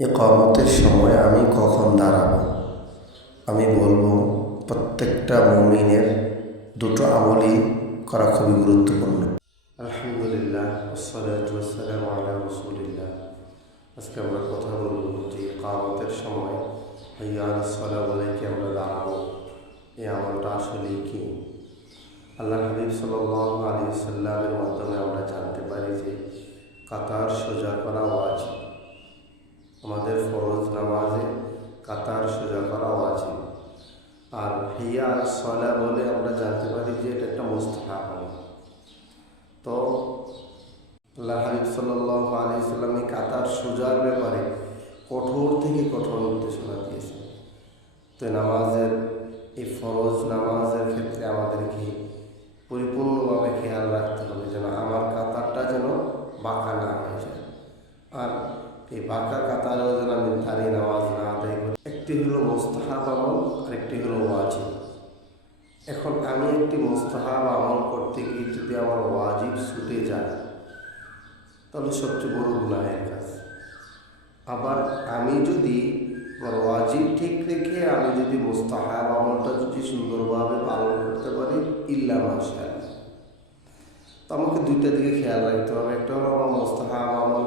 ইকামতের সময় আমি কখন দাঁড়াবো? আমি বলবো, প্রত্যেকটা মুমিনের দুটো আমলই করা খুবই গুরুত্বপূর্ণ। আলহামদুলিল্লাহ, ওয়াসসালাতু ওয়াসসালামু আলা রাসূলিল্লাহ। আজকে আমরা কথা বলবো যে ইকামতের সময় হাইয়া আলাস সালাহ বলে কি আমরা দাঁড়াবো, এই আমলটা আসলে কি? আল্লাহ হাবিব সাল্লাল্লাহু আলাইহি ওয়াসাল্লামের মাধ্যমে আমরা জানতে পারি যে কাতার সোজা করা ওয়াজিব। আমাদের ফরজ নামাজে কাতার সোজা করা ওয়াজিব। আর হিয়া আর সলা বলে আমরা জানতে পারি যে এটা একটা মুস্তাহাব। তো আল্লাহ হাবিব সাল্লাল্লাহু আলাইহি ওয়াসাল্লাম এই কাতার সোজার ব্যাপারে কঠোর থেকে কঠোর নির্দেশনা দিয়েছেন। তো নামাজের এই ফরজ নামাজের ক্ষেত্রে আমাদেরকে পরিপূর্ণভাবে খেয়াল রাখতে হবে যেন আমার কাতারটা যেন বাঁকা না হয়ে যায়। আর এই বাঁকা কাতারেও যেন আমি দাঁড়িয়ে নামাজ না আদায় করি। একটি হলো মুস্তাহাব আমল আর একটি হলো ওয়াজিব। এখন আমি একটি মুস্তাহাব আমল করতে গিয়ে যদি আমার ওয়াজিব ছুটে যায় তাহলে সবচেয়ে বড় গুনাহের কাজ। আবার আমি যদি আমার ওয়াজিব ঠিক রেখে আমি যদি মুস্তাহাব আমলটা যদি সুন্দরভাবে পালন করতে পারি ইল্লা মাশাআল্লাহ, তো আমাকে দুইটা দিকে খেয়াল রাখতে হবে। একটা হলো আমার মুস্তাহাব আমল,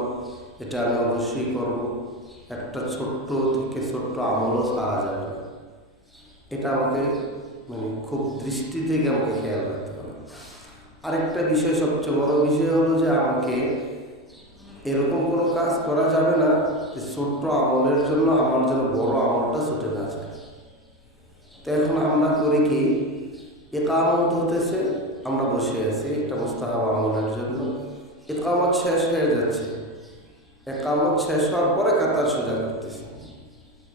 এটা আমি অবশ্যই করব। একটা ছোট্ট থেকে ছোট্ট আমলও সারা যাবে না, এটা আমাকে খুব দৃষ্টি থেকে আমাকে খেয়াল রাখতে হবে। আরেকটা বিষয়, সবচেয়ে বড় বিষয় হলো যে আমাকে এরকম কোনো কাজ করা যাবে না যে ছোট্ট আমলের জন্য আমার জন্য বড় আমলটা ছুটে না যায়। তো এখন আমরা করি কি, ইকামত হতেছে, আমরা বসে আছি একটা মুস্তাহাব আমলের জন্য, ইকামত শেষ হয়ে যাচ্ছে, একামত শেষ হওয়ার পরে কাতার সোজা করতেছে,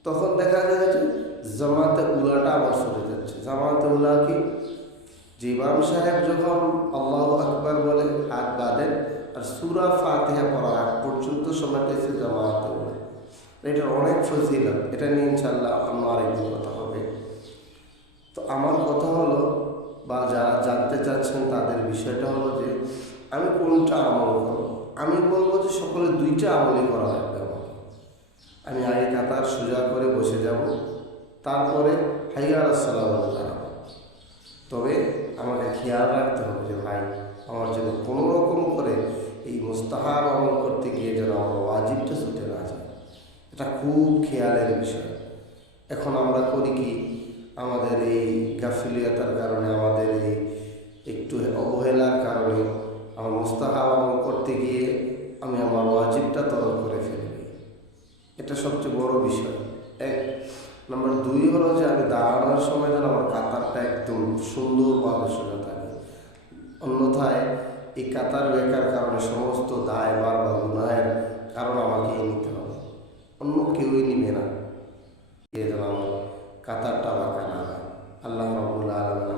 তখন দেখা যায় যে জামাতে উলাটা আবার চলে যাচ্ছে। জামাতে উলা কি, যে ইমাম সাহেব যখন আল্লাহু আকবার বলে হাত বাঁধেন আর সূরা ফাতিহা পড়া আগ পর্যন্ত সময়টা হচ্ছে জামাতে উলা। এটার অনেক ফজিলত, এটা নিয়ে ইনশাআল্লাহ অন্য আরেকদিন কথা হবে। তো আমার কথা হলো, বা যারা জানতে চাচ্ছেন তাদের বিষয়টা হলো যে আমি কোনটা আমল করব। আমি বলবো যে সকলে দুইটা আমলই করা লাগবে আমার। আমি আগে কাতার সোজা করে বসে যাব, তারপরে হাইয়া আলাস সালাহ বলে দাঁড়াবো। তবে আমাকে খেয়াল রাখতে হবে যে ভাই আমার যেন কোনো রকম করে এই মুস্তাহাব আমল করতে গিয়ে যেন আমার ওয়াজিবটা ছুটে না যায়, এটা খুব খেয়ালের বিষয়। এখন আমরা করি কি, আমাদের এই গাফিলিয়াতার কারণে, আমাদের এই একটু অবহেলার কারণে আমার মুস্তাহাব আমল করতে গিয়ে আমি আমার ওয়াজিবটা তরক করে ফেলি। এটা সবচেয়ে বড় বিষয়। এক নাম্বার দুই হলো যে আমি দাঁড়ানোর সময় যেন আমার কাতারটা একদম সুন্দরভাবে সোজা থাকে। অন্যথায় এই কাতার বেকার কারণে সমস্ত দায় বা গুনাহের কারণ আমাকে নিতে হবে, অন্য কেউই নিবে না। এ যেন আমার কাতারটা বাঁকা না হয়। আল্লাহ রাব্বুল আলামিন